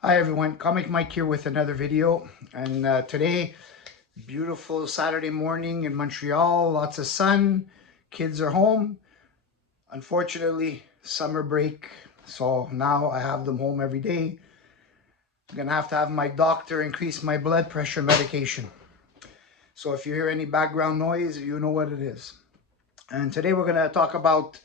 Hi everyone, Comic Mike here with another video. And today, beautiful Saturday morning in Montreal, lots of sun, kids are home. Unfortunately, summer break, so now I have them home every day. I'm gonna have to have my doctor increase my blood pressure medication. So if you hear any background noise, you know what it is. And today we're gonna talk about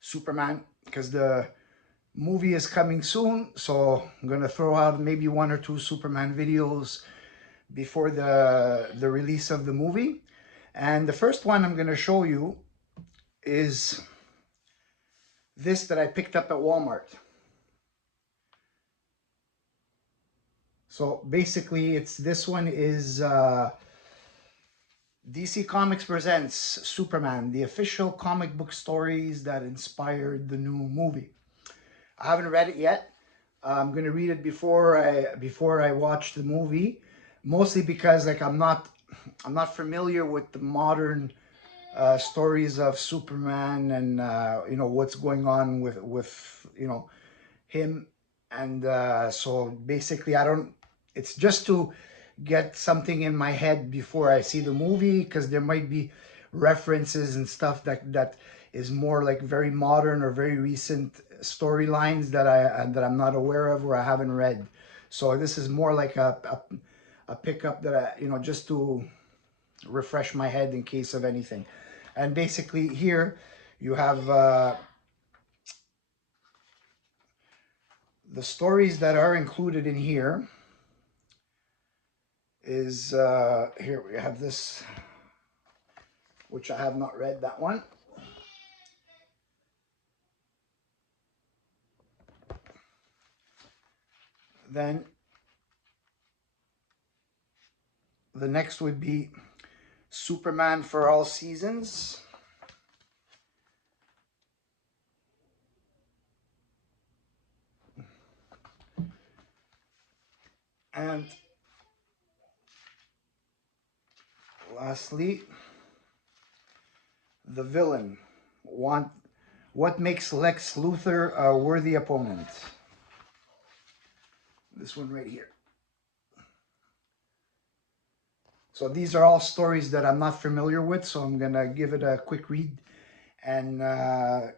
Superman because the movie is coming soon. So I'm gonna throw out maybe one or two Superman videos before the release of the movie. And the first one I'm going to show you is this that I picked up at Walmart. So basically, it's this one is DC Comics presents Superman, the official comic book stories that inspired the new movie. I haven't read it yet. I'm gonna read it before I watch the movie, mostly because like I'm not familiar with the modern stories of Superman and what's going on with him, and so basically I don't. It's just to get something in my head before I see the movie because there might be references and stuff that is more like very modern or very recent storylines that I'm not aware of or I haven't read. So this is more like a pickup that just to refresh my head in case of anything. And basically here you have the stories that are included in here is here we have this, which I have not read that one. Then the next would be Superman for All Seasons. And lastly, the villain. Want What makes Lex Luthor a worthy opponent? This one right here. So these are all stories that I'm not familiar with, so I'm gonna give it a quick read. And like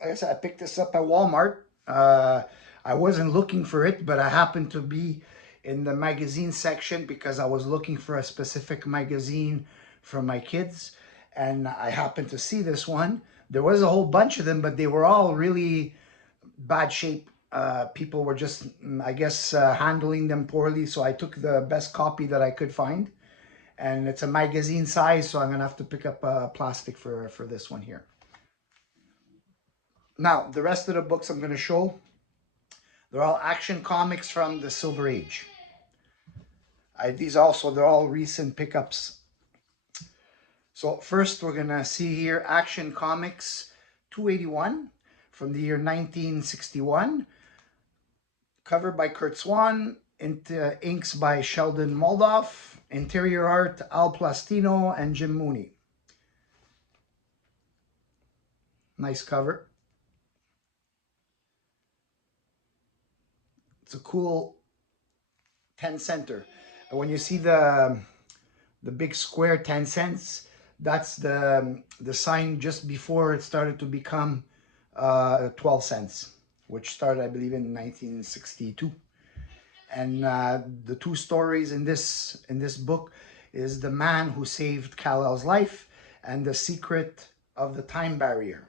I said, I picked this up at Walmart. I wasn't looking for it, but I happened to be in the magazine section because I was looking for a specific magazine for my kids, and I happened to see this one. There was a whole bunch of them, but they were all really bad shape. People were just, I guess, handling them poorly. So I took the best copy that I could find, and it's a magazine size. So I'm gonna have to pick up plastic for this one here. Now, the rest of the books I'm going to show, they're all action comics from the Silver Age. These also, they're all recent pickups. So first we're going to see here Action Comics 281 from the year 1961. Cover by Kurt Swan, inks by Sheldon Moldoff, interior art Al Plastino and Jim Mooney. Nice cover. It's a cool 10 center. And when you see the big square 10 cents, that's the sign just before it started to become 12 cents, which started, I believe, in 1962. And the two stories in this book is The Man Who Saved Kal-El's Life and The Secret of the Time Barrier.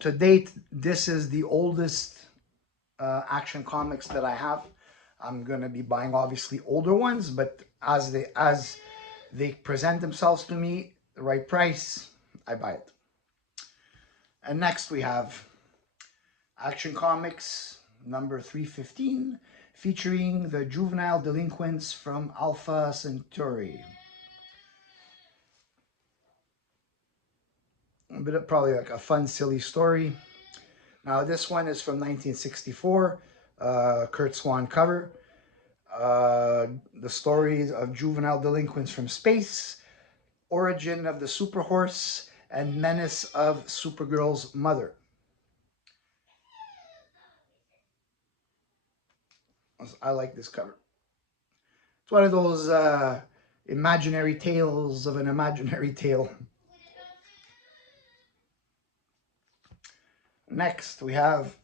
To date, this is the oldest action comics that I have. I'm gonna be buying obviously older ones, but as they present themselves to me, the right price, I buy it. And next we have Action Comics number 315, featuring the juvenile delinquents from Alpha Centauri. A bit of probably like a fun, silly story. Now this one is from 1964, Kurt Swan cover. The stories of juvenile delinquents from space, origin of the Super Horse, and menace of Supergirl's mother. I like this cover. It's one of those imaginary tales of an imaginary tale. Next, we have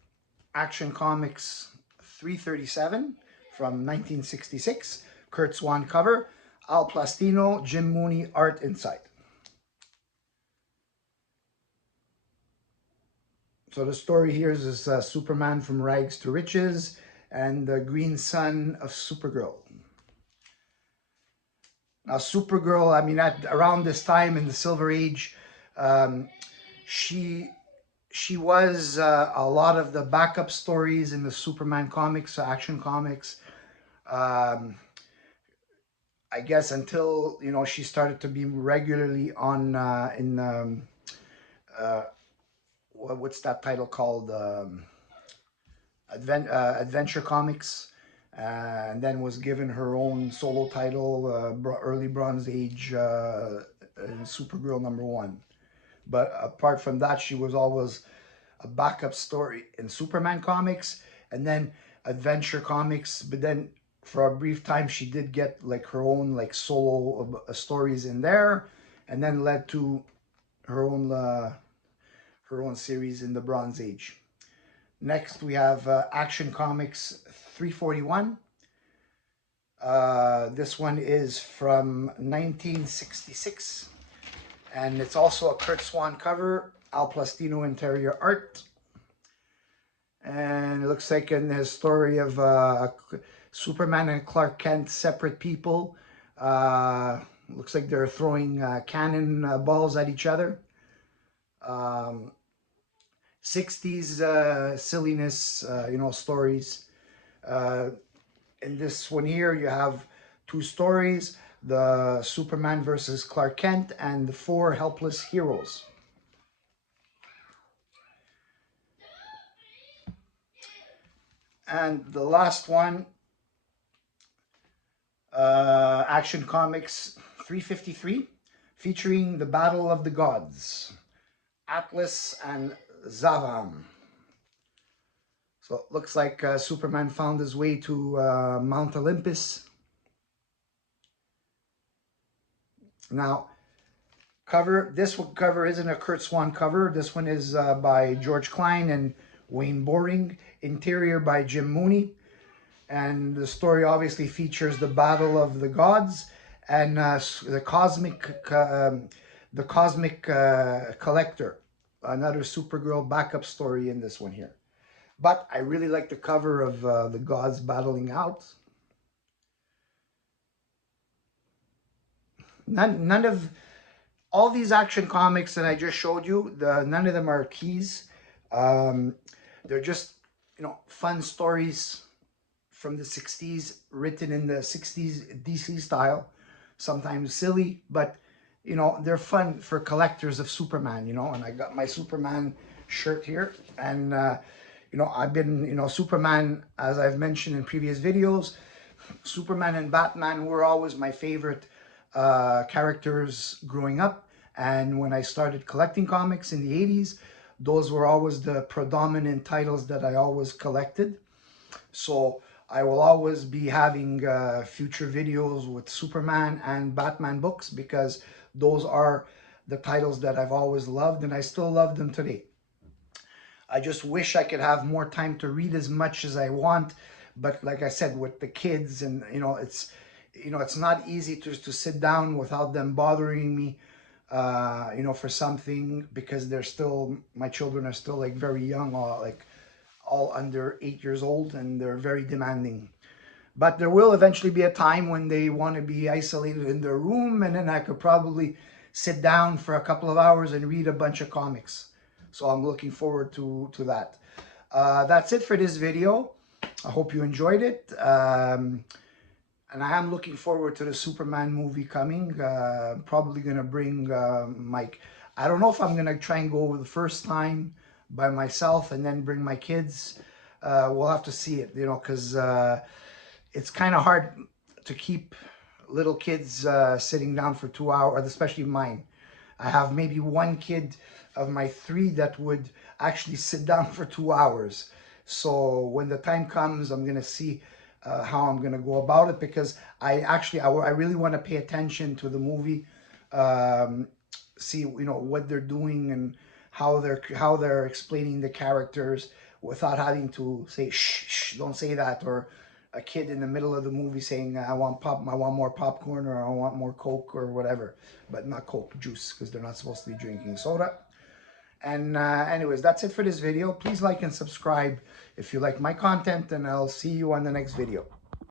Action Comics 337 from 1966. Curt Swan cover. Al Plastino, Jim Mooney, art inside. So the story here is Superman from rags to riches and the green sun of Supergirl. Now, Supergirl, I mean, around this time in the Silver Age, um, she was a lot of the backup stories in the Superman comics, Action Comics. Um, I guess until she started to be regularly on in uh, what's that title called? Adventure Comics, and then was given her own solo title, early Bronze Age Supergirl #1. But apart from that, she was always a backup story in Superman comics and then Adventure Comics. But then for a brief time, she did get like her own like solo stories in there, and then led to her own series in the Bronze Age. Next, we have Action Comics 341. This one is from 1966, and it's also a Curt Swan cover, Al Plastino interior art. And it looks like in the story of Superman and Clark Kent, separate people. Looks like they're throwing cannon balls at each other. 60s silliness, stories. In this one here, you have two stories, the Superman versus Clark Kent and the 4 helpless heroes. And the last one, Action Comics 353, featuring the Battle of the Gods, Atlas and Zavam. So it looks like Superman found his way to Mount Olympus. Now, this cover isn't a Curt Swan cover. This one is by George Klein and Wayne Boring. Interior by Jim Mooney. And the story obviously features the Battle of the Gods and the Cosmic Collector. Another Supergirl backup story in this one here. But I really like the cover of the gods battling out. None of all these Action Comics that I just showed you, none of them are keys. They're just fun stories from the 60s, written in the 60s DC style. Sometimes silly, but they're fun for collectors of Superman. And I got my Superman shirt here, and I've been, Superman, as I've mentioned in previous videos, Superman and Batman were always my favorite characters growing up. And when I started collecting comics in the 80s, those were always the predominant titles that I always collected. So I will always be having future videos with Superman and Batman books, because those are the titles that I've always loved, and I still love them today. I just wish I could have more time to read as much as I want, but like I said, with the kids, and it's not easy to sit down without them bothering me, for something, because my children are still like very young, all under 8 years old, and they're very demanding. But there will eventually be a time when they want to be isolated in their room, and then I could probably sit down for a couple of hours and read a bunch of comics. So I'm looking forward to that. That's it for this video. I hope you enjoyed it. And I am looking forward to the Superman movie coming. Probably going to bring Mike. I don't know if I'm going to try and go the first time by myself and then bring my kids. We'll have to see it, because it's kind of hard to keep little kids sitting down for 2 hours, especially mine. I have maybe one kid of my 3 that would actually sit down for 2 hours. So when the time comes, I'm going to see how I'm gonna go about it, because I really want to pay attention to the movie, um, see what they're doing and how they're explaining the characters without having to say shh, shh, don't say that, or a kid in the middle of the movie saying I want more popcorn, or I want more Coke or whatever, but not Coke, juice, because they're not supposed to be drinking soda. And anyways, that's it for this video. Please like and subscribe if you like my content, and I'll see you on the next video.